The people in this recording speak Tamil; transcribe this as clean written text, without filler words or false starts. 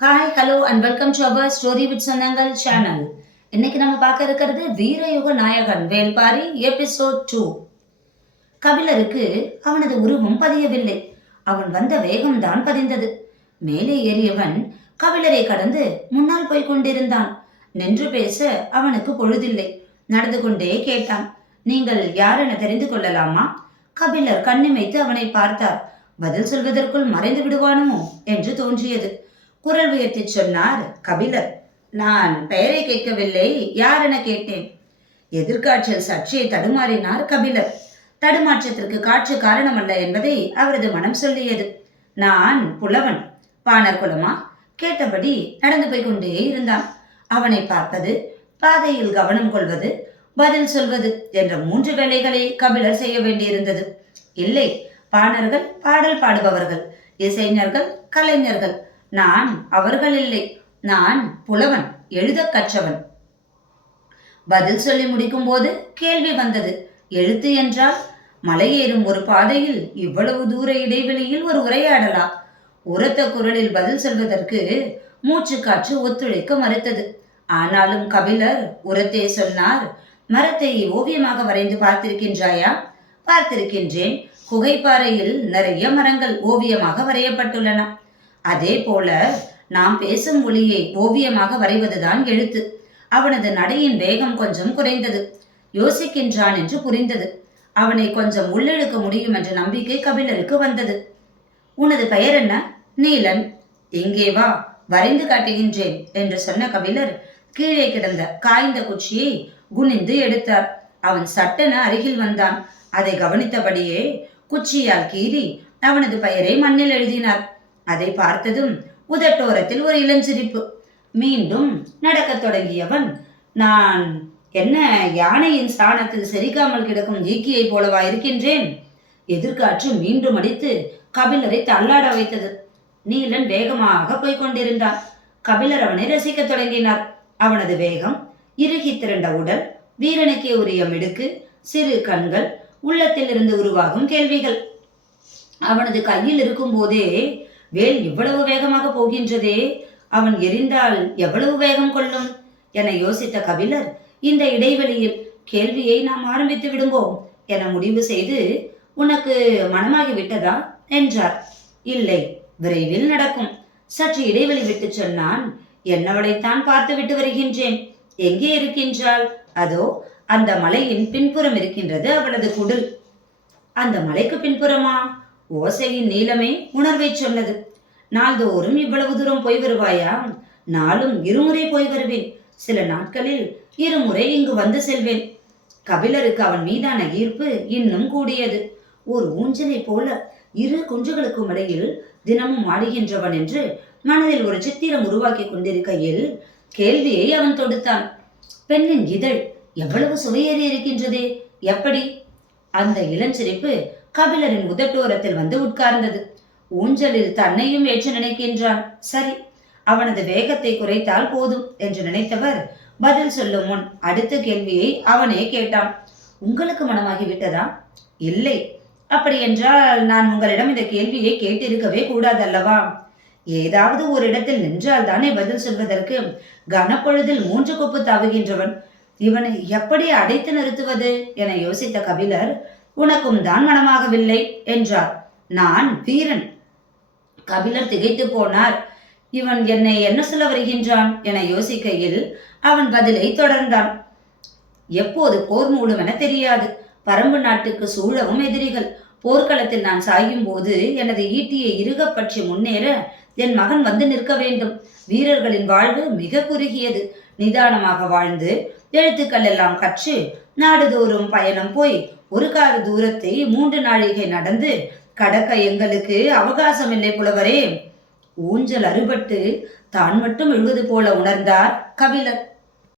Hi hello and welcome to our story with சொந்தங்கள் சேனல். இன்னைக்கு நம்ம பார்க்க இருக்கிறது வீரயுக நாயகன் வேல்பாரி எபிசோட் 2. கபிலருக்கு அவனது உருவம் பதியவில்லை. அவன் வந்த வேகம்தான் பதிந்தது. மேலே ஏறியவன் கபிலரை கடந்து முன்னால் போய் கொண்டிருந்தான். நின்று பேச அவனுக்கு பொழுதில்லை. நடந்து கொண்டே கேட்டான். நீங்கள் யார் என தெரிந்து கொள்ளலாமா? கபிலர் கண்ணிமைத்து அவனை பார்த்தார். பதில் சொல்வதற்குள் மறைந்து விடுவானோ என்று தோன்றியது. குரல் உயர்த்தி சொன்னார் கபிலர். நான் பெயரை கேட்கவில்லை, யார் என கேட்டேன். எதிர்காற்றில் சற்றே தடுமாறினார் கபிலர். தடுமாற்றத்திற்கு காற்று காரணமல்ல என்பதை அவரது மனம் சொல்லியது. நான் புலவன். பாணர் குலமா? கேட்டபடி நடந்து போய் கொண்டே இருந்தான். அவனை பார்ப்பது, பாதையில் கவனம் கொள்வது, பதில் சொல்வது என்ற 3 வேலைகளை கபிலர் செய்ய வேண்டியிருந்தது. இல்லை, பாணர்கள் பாடல் பாடுபவர்கள், இசைஞர்கள் கலைஞர்கள். நான் அவர்கள் இல்லை. நான் புலவன், எழுத கற்றவன். பதில் சொல்லி முடிக்கும் போது கேள்வி வந்தது. எழுத்து என்றால் மலையேறும் ஒரு பாதையில் இவ்வளவு தூர இடைவெளியில் ஒரு உரையாடலா? உரத்த குரலில் பதில் சொல்வதற்கு மூச்சு காற்று ஒத்துழைக்க மறுத்தது. ஆனாலும் கபிலர் உரத்தே சொன்னார். மரத்தை ஓவியமாக வரைந்து பார்த்திருக்கின்றாயா? பார்த்திருக்கின்றேன். குகைப்பாறையில் நிறைய மரங்கள் ஓவியமாக வரையப்பட்டுள்ளன. அதே போல நாம் பேசும் மொழியை ஓவியமாக வரைவதுதான் எழுத்து. அவனது நடையின் வேகம் கொஞ்சம் குறைந்தது. யோசிக்கின்றான் என்று புரிந்தது. அவனை கொஞ்சம் உள்ளிழுக்க முடியும் என்ற நம்பிக்கை கபிலருக்கு வந்தது. உனது பெயர் என்ன? நீலன். இங்கே வா, வரைந்து காட்டுகின்றேன் என்று சொன்ன கபிலர் கீழே கிடந்த காய்ந்த குச்சியை குனிந்து எடுத்தார். அவன் சட்டென அருகில் வந்தான். அதை கவனித்தபடியே குச்சியால் கீறி அவனது பெயரை மண்ணில் எழுதினார். அதை பார்த்ததும் உதட்டோரத்தில் ஒரு இளஞ்சிரிப்பு. மீண்டும் நடக்கத் தொடங்கியவன், நான் என்ன யானையின் ஸ்தானத்தில் செரிக்காமல் கிடக்கும் ஈக்கியை போலவா இருக்கின்றேன்? எதிர்காற்று மீண்டும் அடித்து கபிலரை தள்ளாட வைத்தது. நீலன் வேகமாக போய்க் கொண்டிருந்தான். கபிலர் அவனை ரசிக்க தொடங்கினார். அவனது வேகம், இறுகி திரண்ட உடல், வீரனுக்கே உரிய மிடுக்கு, சிறு கண்கள், உள்ளத்தில் இருந்து உருவாகும் கேள்விகள். அவனது கையில் இருக்கும் போதே வேல் இவ்வளவு வேகமாக போகின்றதே, அவன் எரிந்தால் எவ்வளவு வேகம் கொள்ளும் என யோசித்த கபிலர், இந்த இடைவெளியில் கேள்வியை நாம் ஆரம்பித்து விடுவோம் என முடிவு செய்து, உனக்கு மனமாகி விட்டதா என்றார். இல்லை, விரைவில் நடக்கும். சற்று இடைவெளி விட்டு சொன்னான். என்னவளைத்தான் பார்த்து விட்டு வருகின்றேன். எங்கே இருக்கின்றாள்? அதோ அந்த மலையின் பின்புறம் இருக்கின்றது அவளது குடில். அந்த மலைக்கு பின்புறமா? ஓசையின் நீளமே உணர்வை சொன்னது. நாள்தோறும் இவ்வளவு தூரம் போய் வருவாயா? நாளும் 2 முறை போய் வருவேன். சில நாட்களில் 2 முறை இங்கு வந்து செல்வேன். கபிலருக்கு அவன் மீதான ஈர்ப்பு இன்னும் கூடியது. ஒரு ஊஞ்சலை போல 2 குன்றுகளுக்கும் இடையில் தினமும் ஆடுகின்றவன் என்று மனதில் ஒரு சித்திரம் உருவாக்கி கொண்டிருக்கையில் கேள்வியை அவன் தொடுத்தான். பெண்ணின் இதழ் எவ்வளவு சுவையேறி இருக்கின்றதே, எப்படி? அந்த இளஞ்சிரிப்பு கபிலரின் உதட்டோரத்தில் வந்து உட்கார்ந்தது. ஊஞ்சலில் தன்னையும் ஏற்று நினைக்கின்றான். சரி, அவனது வேகத்தை குறைத்தால் போதும் என்று நினைத்தவர் பதில் சொல்லும் முன் அடுத்த கேள்வியை அவனே கேட்டான். உங்களுக்கு மனமாகிவிட்டதா? இல்லை. அப்படி என்றால் நான் உங்களிடம் இந்த கேள்வியை கேட்டிருக்கவே கூடாதல்லவா? ஏதாவது ஒரு இடத்தில் நின்றால் தானே பதில் சொல்வதற்கு. கனப்பொழுதில் 3 கொப்பு தாவுகின்றவன் இவனை எப்படி அடைத்து நிறுத்துவது என யோசித்த கபிலர், உனக்கும் தான் மனமாகவில்லை என்றார். நான் வீரன். கபிலர் திகைத்து போனார். இவன் என்னை என்ன சொல்ல வருகின்றான் என யோசிக்கையில் அவன் பதிலை தொடர்ந்தான். எப்போது போர் மூடும் என தெரியாது. பரம்பு நாட்டுக்கு சூழவும் எதிரிகள். போர்க்களத்தில் நான் சாயும் போது எனது ஈட்டியை இறுக பற்றி முன்னேற என் மகன் வந்து நிற்க வேண்டும். வீரர்களின் வாழ்வு மிக குறுகியது. நிதானமாக வாழ்ந்து எழுத்துக்கள் எல்லாம் கற்று நாடுதோறும் பயணம் போய் 1 காத தூரத்தை 3 நாழிகை நடந்து கடக்க எங்களுக்கு அவகாசம் இல்லை புலவரே. ஊஞ்சல் அறுபட்டு தான் மட்டும் எழுவது போல உணர்ந்தார் கபிலர்.